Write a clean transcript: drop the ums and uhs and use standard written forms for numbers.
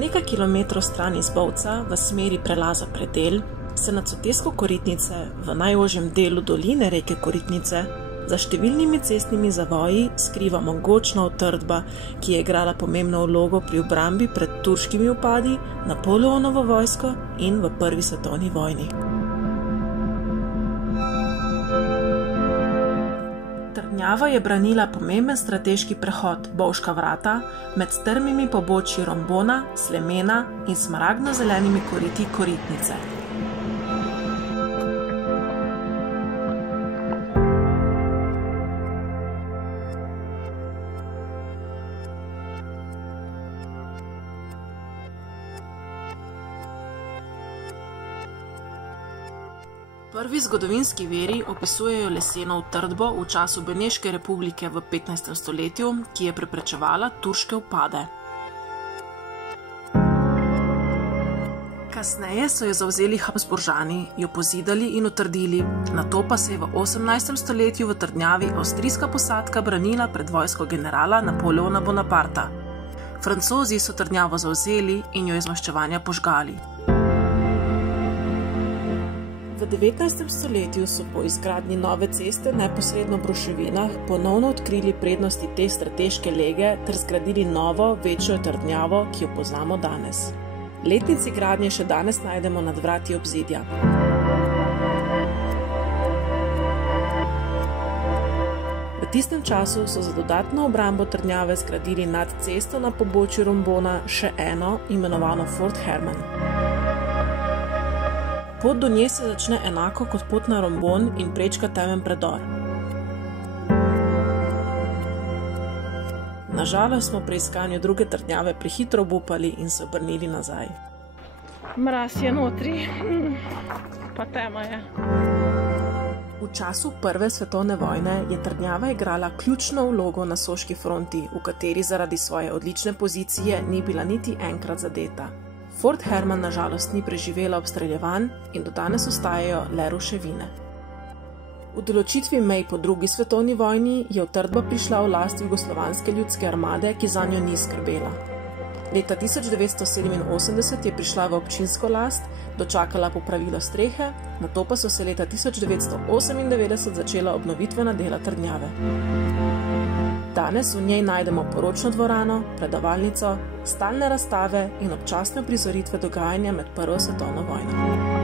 Nekaj kilometrov stran iz Bovca v smeri prelaza Predel se nad sotesko Koritnice v najožjem delu doline reke Koritnice za številnimi cestnimi zavoji skriva mogočna utrdba, ki je igrala pomembno vlogo pri obrambi pred turškimi vpadi, Napoleonovo vojsko in v Prvi svetovni vojni. Trdnjava je branila pomemben strateški prehod Bovška vrata med strmimi pobočji Rombona, Slemena in smaragdno-zelenimi koriti Koritnice. Prvi zgodovinski viri opisujejo leseno utrdbo v času Beneške republike v 15. stoletju, ki je preprečevala turške vpade. Kasneje so jo zavzeli Habsburžani, jo pozidali in utrdili, nato pa se je v 18. stoletju v trdnjavi avstrijska posadka branila pred vojsko generala Napoleona Bonaparta. Francozi so trdnjavo zavzeli in jo iz maščevanja požgali. V 19. stoletju so po izgradnji nove ceste neposredno v Bruševinah ponovno odkrili prednosti te strateške lege ter zgradili novo, večjo trdnjavo, ki jo poznamo danes. Letnici gradnje še danes najdemo nad vrati obzidja. V tistem času so za dodatno obrambo trdnjave zgradili nad cesto na pobočju Rombona še eno, imenovano Fort Herman. Pot do nje se začne enako kot pot na Rombon in prečka temen predor. Nažalost smo pri iskanju druge trdnjave prehitro obupali in se obrnili nazaj. Mraz je notri, pa tema je. V času Prve svetovne vojne je trdnjava igrala ključno vlogo na soški fronti, v kateri zaradi svoje odlične pozicije ni bila niti enkrat zadeta. Fort Herman nažalost ni preživela obstreljevanj in do danes ostajajo le ruševine. V določitvi mej po drugi svetovni vojni je utrdba prišla v last Jugoslovanske ljudske armade, ki zanjo ni skrbela. Leta 1987 je prišla v občinsko last, dočakala popravilo strehe, nato pa so se leta 1998 začela obnovitvena dela trdnjave. Danes v njej najdemo poročno dvorano, predavalnico, stalne razstave in občasne uprizoritve dogajanja med Prvo svetovno vojno.